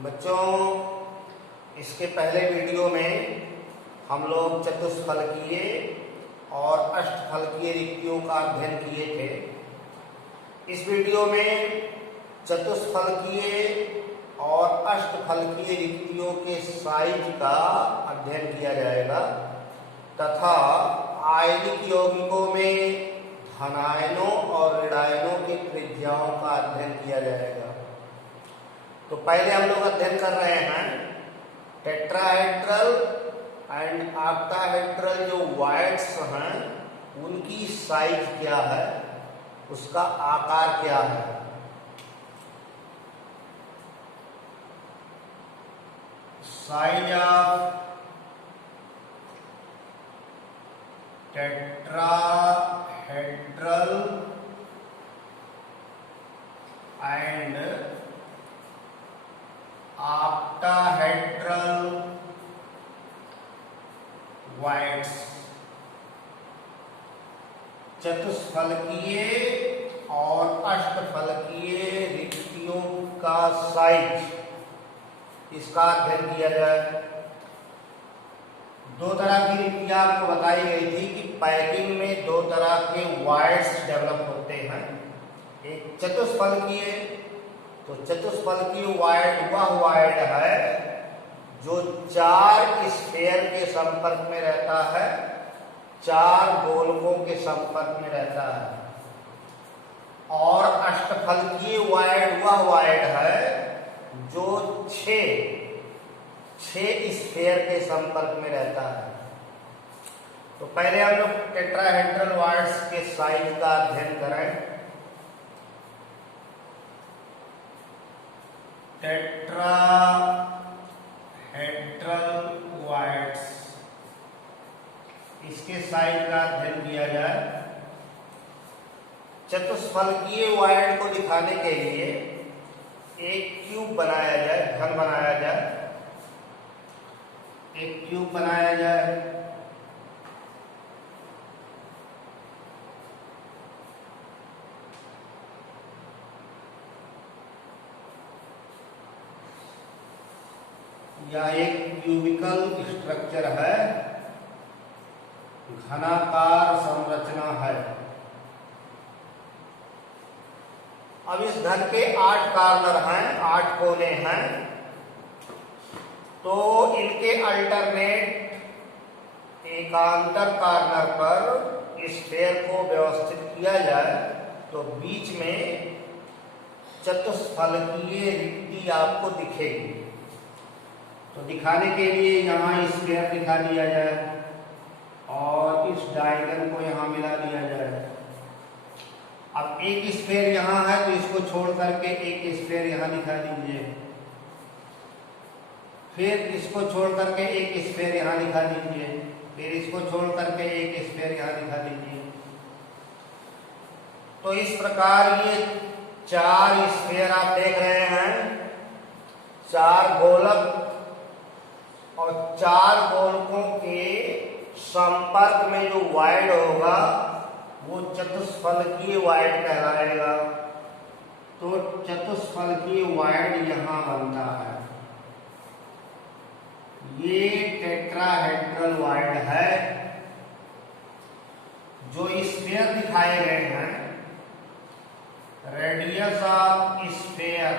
बच्चों, इसके पहले वीडियो में हम लोग चतुष्फलकीय और अष्टफलकीय रिक्तियों का अध्ययन किए थे। इस वीडियो में चतुष्फलकीय और अष्टफलकीय रिक्तियों के साइज का अध्ययन किया जाएगा तथा आयनिक यौगिकों में धनायनों और ऋणायनों की त्रिज्याओं का अध्ययन किया जाएगा। तो पहले हम लोग अध्ययन कर रहे हैं टेट्राहेड्रल एंड ऑक्टाहेड्रल जो वाइड्स हैं उनकी साइज क्या है, उसका आकार क्या है। Size of tetrahedral and octahedral voids, चतुष्फलकीय और अष्टफलकीय रिक्तियों का साइज, इसका अध्ययन किया जाए। दो तरह की रिक्तियां आपको बताई गई थी कि पैकिंग में दो तरह के वाइड्स डेवलप होते हैं। एक चतुष्फलकीय, तो चतुष्फलकीय वाइड वह वाइड है जो चार स्फीयर के संपर्क में रहता है, चार गोलकों के संपर्क में रहता है। और अष्टफलकीय वाइड वह वाइड है जो छह स्फीयर के संपर्क में रहता है। तो पहले हम लोग टेट्राहेड्रल वाइड्स के साइज का अध्ययन करें। टेट्राहेड्रल वाइड्स, इसके साइज का अध्ययन किया जाए। चतुष्फलकीय वाइड को दिखाने के लिए एक क्यूब बनाया जाए, घन बनाया जाए। एक क्यूब बनाया जाए। यह एक क्यूबिकल स्ट्रक्चर है, घनाकार संरचना है। अब इस घन के 8 कॉर्नर हैं, 8 कोने हैं। तो इनके अल्टरनेट एकांतर कॉर्नर पर स्फीयर को व्यवस्थित किया जाए तो बीच में चतुष्फलकीय रिक्ति आपको दिखेगी। तो दिखाने के लिए यहाँ स्फीयर दिखा दिया जाए और इस डायगन को यहाँ मिला दिया जाए। अब एक स्फीयर यहाँ है तो इसको छोड़ करके एक स्फीयर यहाँ दिखा दीजिए, फिर इसको छोड़ करके एक स्फीयर यहाँ दिखा दीजिए, फिर इसको छोड़ करके एक स्फीयर यहाँ दिखा दीजिए। तो इस प्रकार ये 4 स्फीयर आप देख रहे हैं, 4 गोलक और 4 गोलकों के संपर्क में जो वाइड होगा वो चतुष्फलकीय वाइड कहलाएगा। तो चतुष्फलकीय वाइड यहां बनता है। ये टेट्राहेड्रल वाइड है। जो स्फीयर दिखाए गए हैं, रेडियस ऑफ स्फीयर,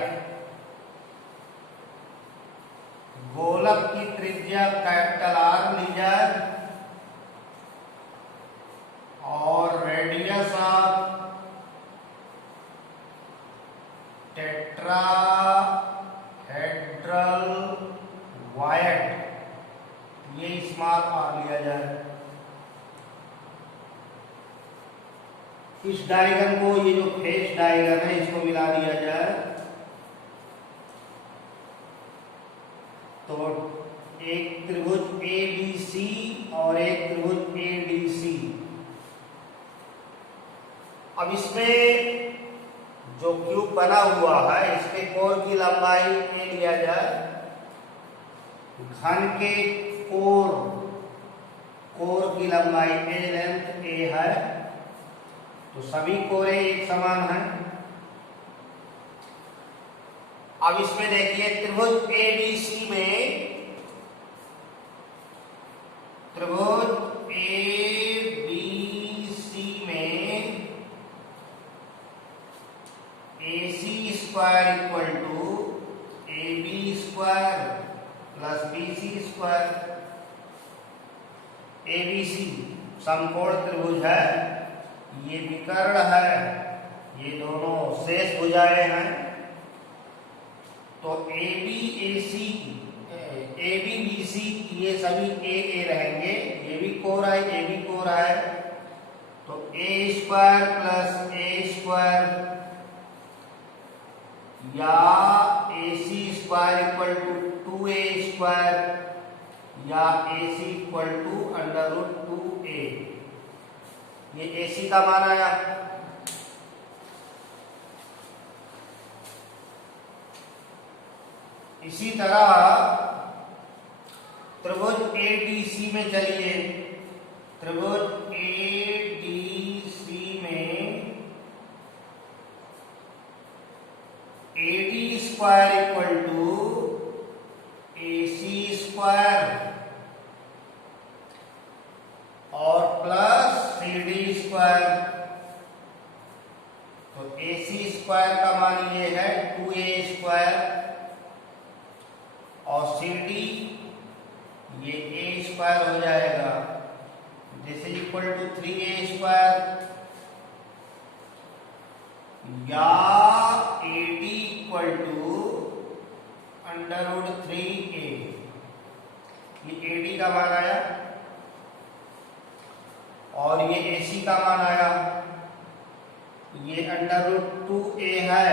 गोलक की त्रिज्या कैपिटल R ली जाए और रेडियस ऑफ टेट्राहेड्रल वाइड, ये स्मॉल R लिया जाए। इस डायगन को, ये जो फेस डायगन है, इसको मिला दिया जाए तो एक त्रिभुज ABC और एक त्रिभुज ADC। अब इसमें जो क्यूब बना हुआ है इसके कोर की लंबाई A लिया जाए। घन के कोर की लंबाई A, लेंथ A है, तो सभी कोरे एक समान हैं। अब इसमें देखिए त्रिभुज एबीसी में AC square equal to AB square plus BC square. ABC समकोण त्रिभुज है, ये विकर्ण है, ये दोनों शेष भुजाएं हैं। तो AB BC ये सभी A रहेंगे, ये भी कोरा है, ये भी कोरा है। तो A square plus A square या AC square equal to 2A square या AC equal to under root 2A। ये AC का मान आया। इसी तरह त्रिभुज ADC में चलिए, त्रिभुज ADC में AD square equal to AC square और प्लस CD स्क्वायर। तो AC स्क्वायर का मान ये है 2A स्क्वायर और CD ये A स्क्वायर हो जाएगा, this is equal to 3A square या AD equal to under root 3A। ये AD का मान आया और ये AC का मान आया। ये अंडर रूट 2A है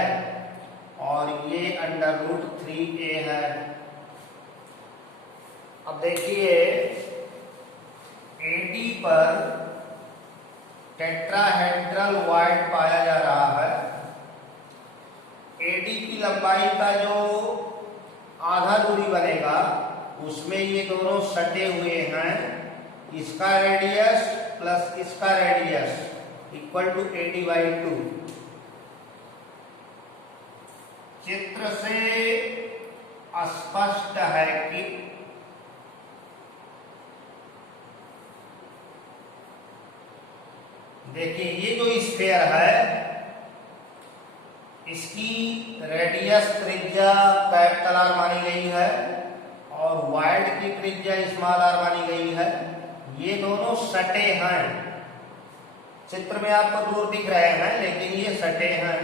और ये अंडर रूट 3A है। अब देखिए AD पर टेट्राहेड्रल वॉइड पाया जा रहा है। AD की लंबाई का जो आधा दूरी बनेगा उसमें ये दोनों सटे हुए हैं। इसका रेडियस प्लस इसका रेडियस इक्वल टू AD/2। चित्र से स्पष्ट है कि देखिए ये जो स्फीयर है इसकी रेडियस त्रिज्या कैपिटल R मानी गई है और वाइड की त्रिज्या स्मॉल r मानी गई है। ये दोनों सटे हैं, चित्र में आपको दूर दिख रहे हैं लेकिन ये सटे हैं।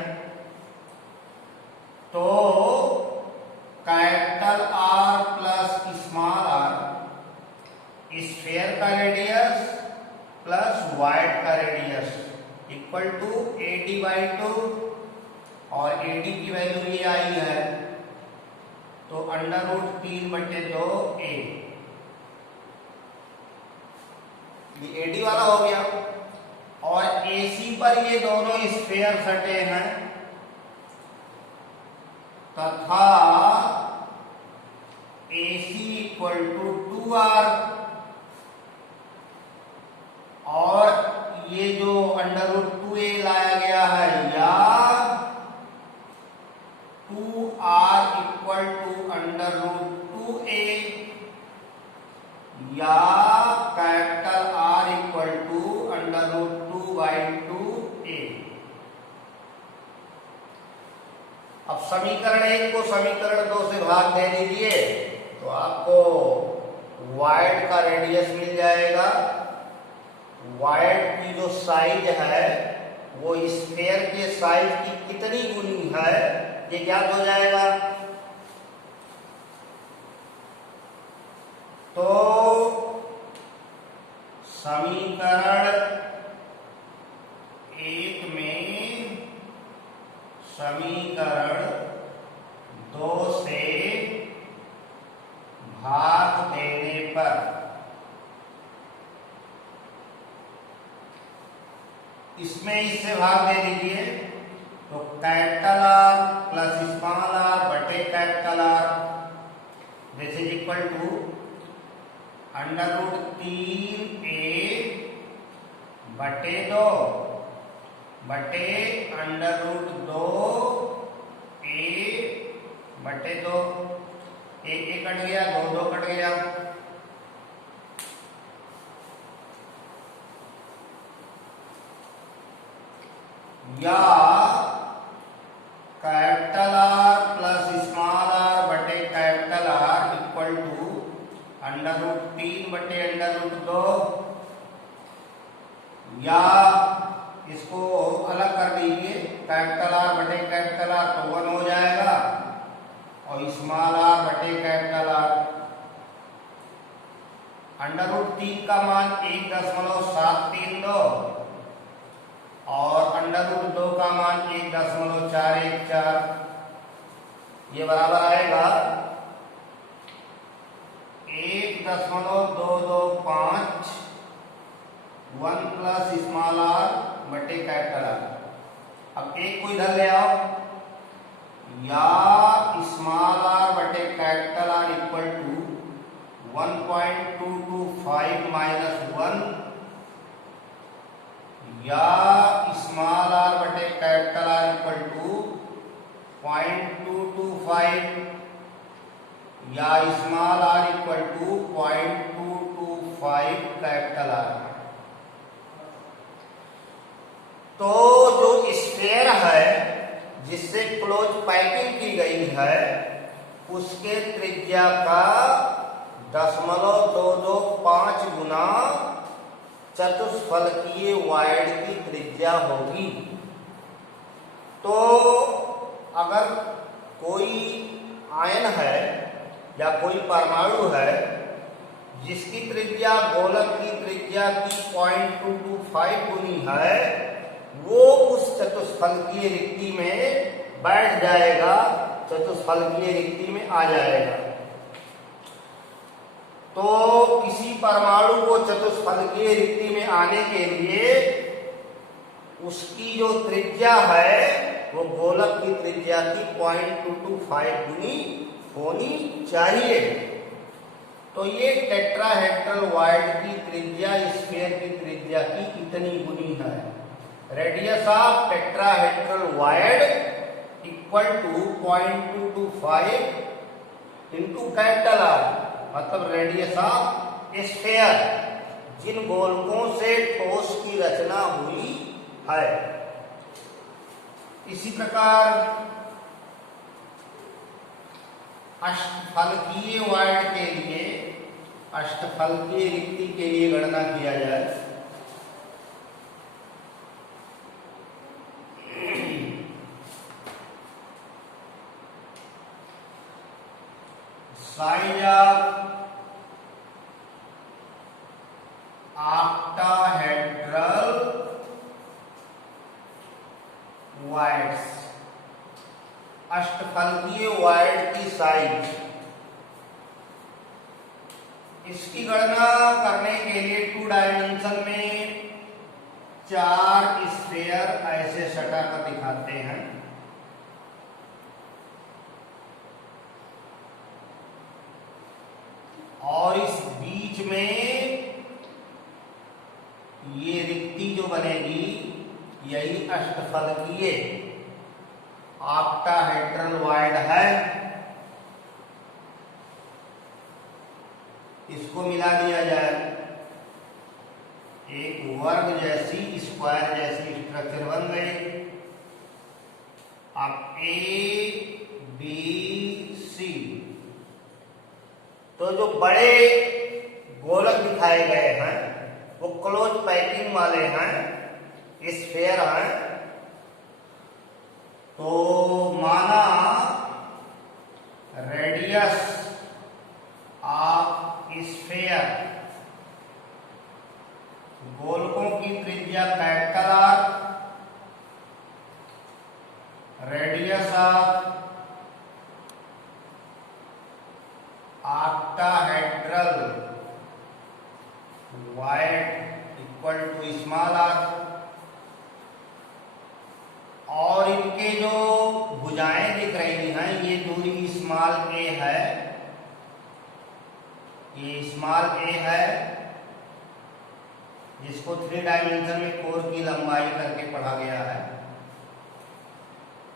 तो capital R plus small r sphere का रेडियस प्लस वाइड का रेडियस इक्वल टू AD/2 और AD की वैल्यू ये आई है तो अंडर रूट 3/2A। ये AD वाला हो गया और AC पर ये दोनों स्फीयर सटे हैं तथा AC इक्वल टू 2R और ये जो अंडर रूट 2A लाया गया है या 2R equal to under root 2A या capital R equal to under root 2/2A। अब समीकरण 1 को समीकरण 2 से भाग दे दीजिए तो आपको वाइड का रेडियस मिल जाएगा। वाइड की जो साइज है वो स्फीयर के साइज की कितनी गुनी है ये ज्ञात हो जाएगा। तो समीकरण 1 में समीकरण 2 से भाग देने पर इसमें इससे भाग दे दीजिए तो capital R plus small r बटे capital R this is equal to under root 3A बटे 2 बटे अंडर रूट 2A बटे 2, एक कट गया, दो कट गया, या capital R plus small are बटे कैपिटल आर इक्वल टू √3 बटे √2, या इसको अलग कर दीजिए, कैपिटल आर बटे कैपिटल आर तो 1 हो जाएगा और स्मॉल आर बटे कैपिटल आर। √3 का मान 1.732 और √2 का मान 1.414, ये बराबर आएगा 1.225 1 प्लस स्मॉल आर बटे कैपिटल आर। अब एक को इधर ले आओ, या स्मॉल आर बटे capital R equal to 1.225 minus 1, या स्मॉल आर बटे कैपिटल आर इक्वल टू 0.225, या small R equal to 0.225 capital R. तो जो स्फीयर है जिससे क्लोज पैकिंग की गई है उसके त्रिज्या का 0.225 गुना चतुष्फलकीय वॉइड की त्रिज्या होगी। तो अगर कोई आयन है या कोई परमाणु है जिसकी त्रिज्या गोलक की त्रिज्या की 0.225 गुनी है, वो उस चतुष्फलकीय रिक्ति में बैठ जाएगा, चतुष्फलकीय रिक्ति में आ जाएगा। तो किसी परमाणु को चतुष्फलकीय रिक्ति में आने के लिए उसकी जो त्रिज्या है वो गोलक की त्रिज्या की 0.225 गुनी होनी चाहिए। तो ये टेट्राहेड्रल वॉइड की त्रिज्या स्फीयर की त्रिज्या की कितनी गुनी है? Radius of tetrahedral void equal to 0.225 into capital R, मतलब रेडियस ऑफ स्फीयर, जिन गोलकों से ठोस की रचना हुई है। इसी प्रकार अष्टफलकीय वॉइड के लिए, अष्टफलकीय रिक्ति के लिए गणना किया जाए। साइज ऑफ ऑक्टाहेड्रल वॉइड्स, अष्टफलकीय वॉइड की साइज, इसकी गणना करने के लिए 2 डायमेंशन में 4 स्फीयर ऐसे सटा कर दिखाते हैं। और इस बीच में ये रिक्ति जो बनेगी यही अष्टफलकीय ऑक्टाहेड्रल वॉइड है। इसको मिला दिया जाए, एक वर्ग जैसी, स्क्वायर जैसी स्ट्रक्चर बन गई। अब ABC, तो जो बड़े गोलक दिखाए गए हैं वो क्लोज पैकिंग वाले हैं, स्फीयर हैं। तो माना रेडियस ऑफ स्फीयर, गोलकों की त्रिज्या capital R, radius of octahedral void equal to small R, और इनके जो भुजाएं दिख रही हैं ये दूरी स्मॉल ए है, ये स्मॉल ए है जिसको 3 डायमेंशन में कोर की लंबाई करके पढ़ा गया है।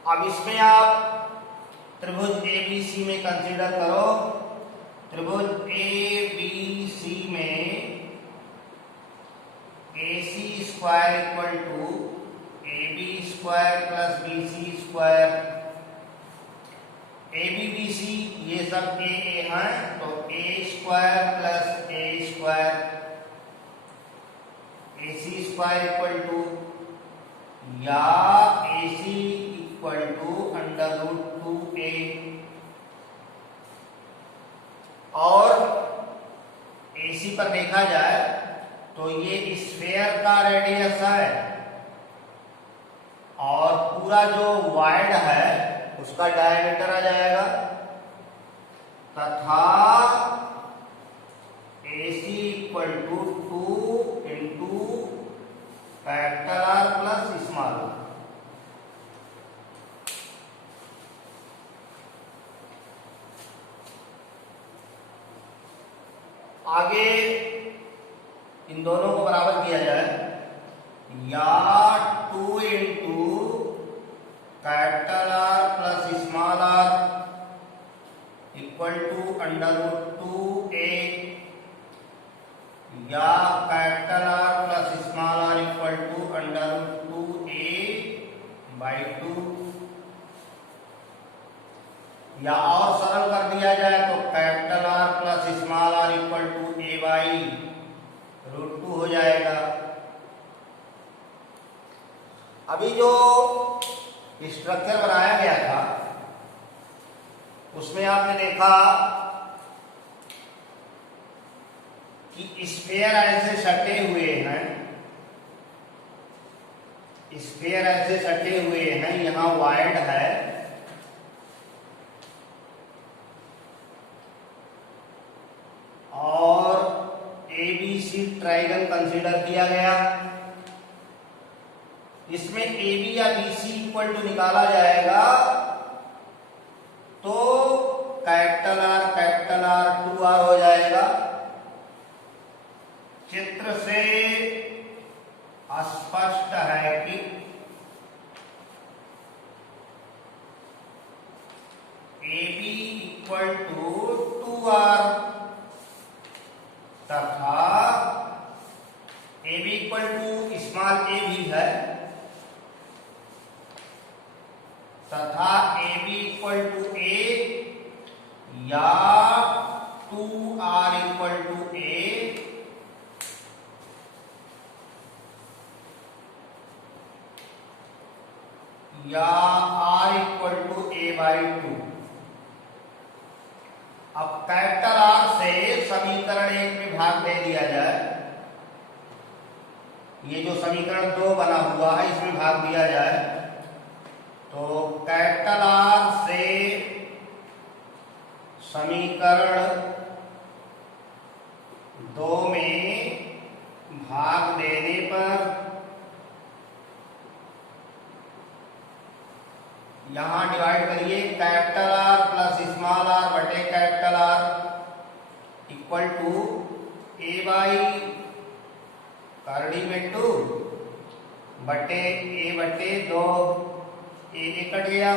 अब इसमें आप त्रिभुज ABC में कंसीडर करो, त्रिभुज ABC में AC square equal to AB square plus BC square, AB BC ये सब A हैं, तो A square plus A square, AC square equal to या AC equal to under root 2A, और AC पर देखा जाए तो ये स्फेयर का रेडियस है और पूरा जो वाइड है उसका डायमीटर आ जाएगा, तथा AC equal to 2 into capital R plus small r। आगे इन दोनों को बराबर किया जाए, या 2 into capital R plus small r equal to under root 2A, या capital R plus small r equal to under root 2A by 2, या और सरल कर दिया जाए तो capital R plus small r equal to A by root 2 हो जाएगा। अभी जो स्ट्रक्चर बनाया गया था उसमें आपने देखा कि स्फेयर ऐसे सटे हुए हैं, स्फेयर ऐसे सटे हुए हैं, यहां वाइड है और ABC ट्रायंगल कंसीडर किया गया। इसमें AB या BC इक्वल टू निकाला जाएगा तो कैपिटल R 2R हो जाएगा। चित्र से स्पष्ट है कि AB इक्वल टू 2R तथा AB equal to small a भी है, तथा AB इक्वल टू A या 2R इक्वल टू A या R equal to A by 2। अब कैपिटल R से समीकरण 1 में भाग दे दिया जाए, ये जो समीकरण 2 बना हुआ है इसमें भाग दिया जाए तो कैपिटल R से समीकरण 2 में भाग देने पर यहां डिवाइड करिए, capital R plus small r बटे capital R equal to A by करड़ी में 2 बटे A बटे 2, A कट गया,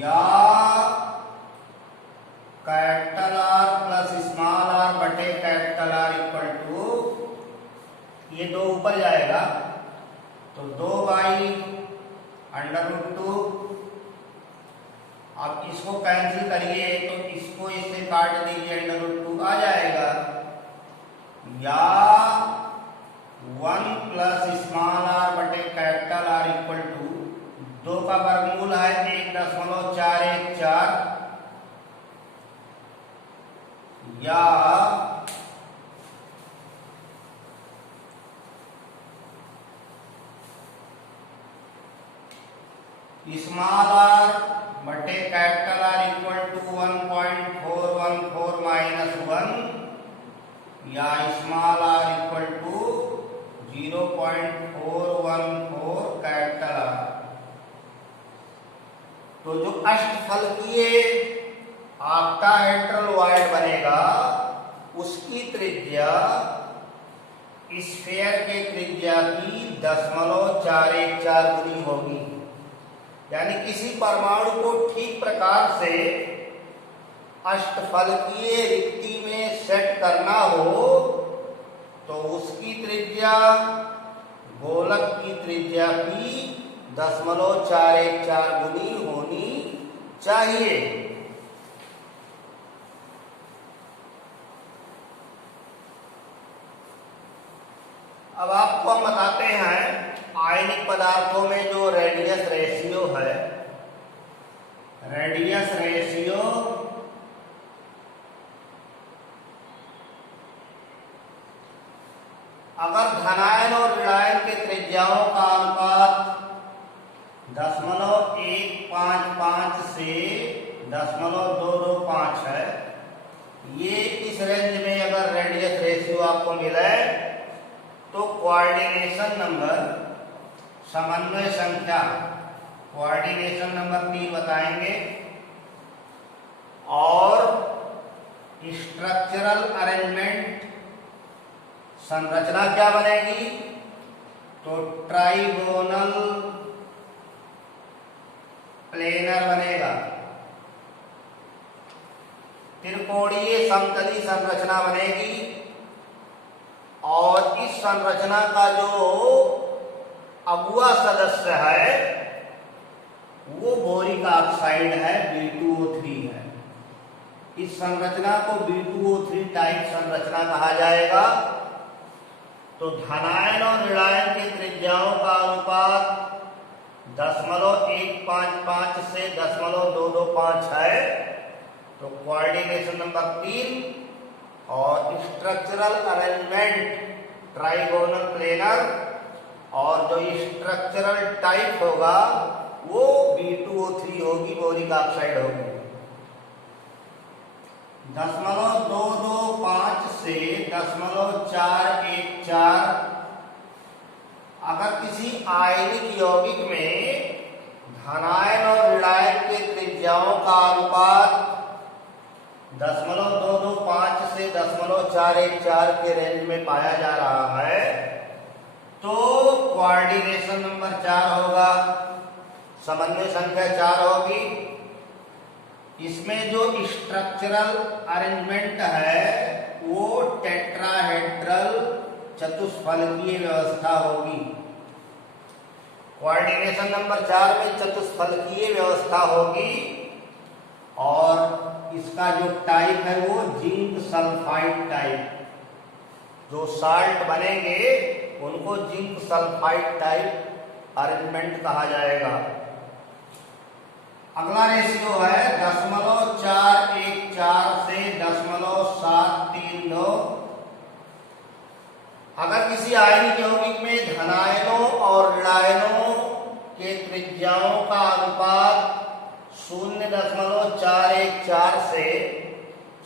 या capital R plus small r बटे कैपिटल R इक्वल टू, ये 2 ऊपर जाएगा तो 2 बाई अंडर रूट 2। अब इसको कैंसिल करिए तो इसको इससे काट दीजिए, अंडर रूट 2 आ जाएगा, या 1 प्लस स्मॉल r बटे कैपिटल R इक्वल टू 2 का वर्गमूल है 1.414, या स्मॉल r बटे capital R equal to 1.414 minus 1, या small r equal to 0.414 capital R। तो जो अष्टफलकीय ऑक्टाहेड्रल वाइड बनेगा उसकी त्रिज्या स्फीयर के त्रिज्या की 0.414 गुनी होगी। यानी किसी परमाणु को ठीक प्रकार से अष्टफलकीय रिक्ति में सेट करना हो तो उसकी त्रिज्या गोलक की त्रिज्या की 0.414 गुनी होनी चाहिए। अब आपको हम बताते हैं आयनिक पदार्थों में जो रेडियस रेशियो है, रेडियस रेशियो अगर धनायन और ऋणायन के त्रिज्याओं का अनुपात 0.155 से 0.225 है, ये इस रेंज में अगर रेडियस रेशियो आपको मिले तो कोऑर्डिनेशन नंबर, समन्वय संख्या, कोऑर्डिनेशन नंबर 3 बताएंगे। और स्ट्रक्चरल अरेंजमेंट, संरचना क्या बनेगी? तो ट्राइगोनल प्लेनर बनेगा, त्रिकोणीय समतली संरचना बनेगी। और इस संरचना का जो अगुआ सदस्य है वो बोरिक ऑक्साइड है, B2O3 है। इस संरचना को B2O3 टाइप संरचना कहा जाएगा। तो धनायन और ऋणायन की त्रिज्याओं का अनुपात 0.155 से 0.225 है। तो कोऑर्डिनेशन नंबर 3 और स्ट्रक्चरल अरेंजमेंट ट्राइगोनल प्लेनर, और जो स्ट्रक्चरल टाइप होगा वो B2O3 होगी, बोरिक ऑक्साइड होगी। 0.225 से 0.414 अगर किसी आयनिक यौगिक में धनायन और ऋणायन के त्रिज्याओं का अनुपात 0.225 से 0.414 के रेंज में पाया जा रहा है तो कोऑर्डिनेशन नंबर 4 होगा, समन्वय संख्या 4 होगी। इसमें जो स्ट्रक्चरल अरेंजमेंट है वो टेट्राहेड्रल चतुष्फलकीय व्यवस्था होगी। कोऑर्डिनेशन नंबर 4 में चतुष्फलकीय व्यवस्था होगी। और इसका जो टाइप है वो जिंक सल्फाइड टाइप, जो साल्ट बनेंगे उनको जिंक सल्फाइड टाइप अरेंजमेंट कहा जाएगा। अगला रेशियो है 0.414 से 0.732। अगर किसी आयनिक यौगिक में धनायनों और ऋणायनों के त्रिज्याओं का अनुपात 0.414 से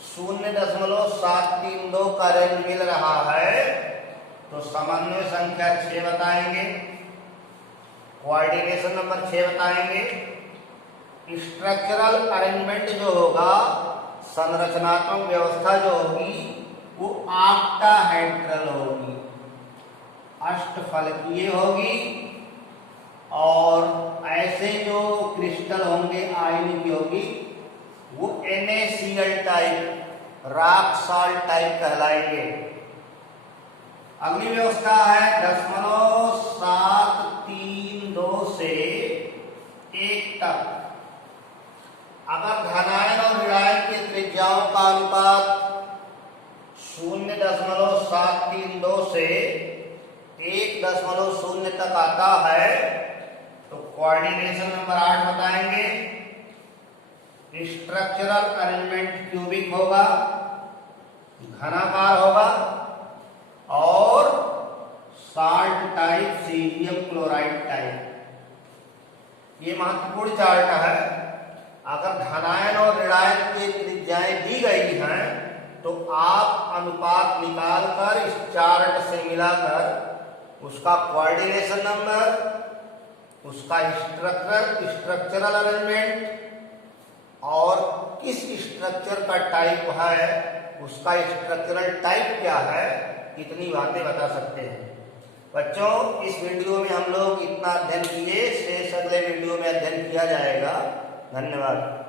0.732 का रेंज मिल रहा है तो समन्वय संख्या 6 बताएंगे, कोऑर्डिनेशन नंबर 6 बताएंगे। स्ट्रक्चरल अरेंजमेंट जो होगा, संरचनात्मक व्यवस्था जो होगी वो ऑक्टाहेड्रल होगी, अष्टफलकीय होगी। और ऐसे जो क्रिस्टल होंगे आयनिक यौगिक वो NaCl type, rock salt type कहलाएंगे। अगली व्यवस्था है 0.732 से 1 तक। अगर धनायन और ऋणायन के त्रिज्याओं का अनुपात 0.732 से 1.0 तक आता है तो कोऑर्डिनेशन नंबर 8 बताएंगे। स्ट्रक्चरल अरेंजमेंट क्यूबिक होगा, घनाकार होगा और salt type, cerium chloride type. ये महत्वपूर्ण चार्ट है। अगर धनायन और ऋणायन की त्रिज्याएं दी गई हैं तो आप अनुपात निकालकर इस चार्ट से मिलाकर उसका कोऑर्डिनेशन नंबर, उसका स्ट्रक्चरल अरेंजमेंट और किस स्ट्रक्चर का टाइप है, उसका स्ट्रक्चरल टाइप क्या है, इतनी बातें बता सकते हैं। बच्चों, इस वीडियो में हम लोग इतना अध्ययन किए, शेष अगले वीडियो में अध्ययन किया जाएगा। धन्यवाद।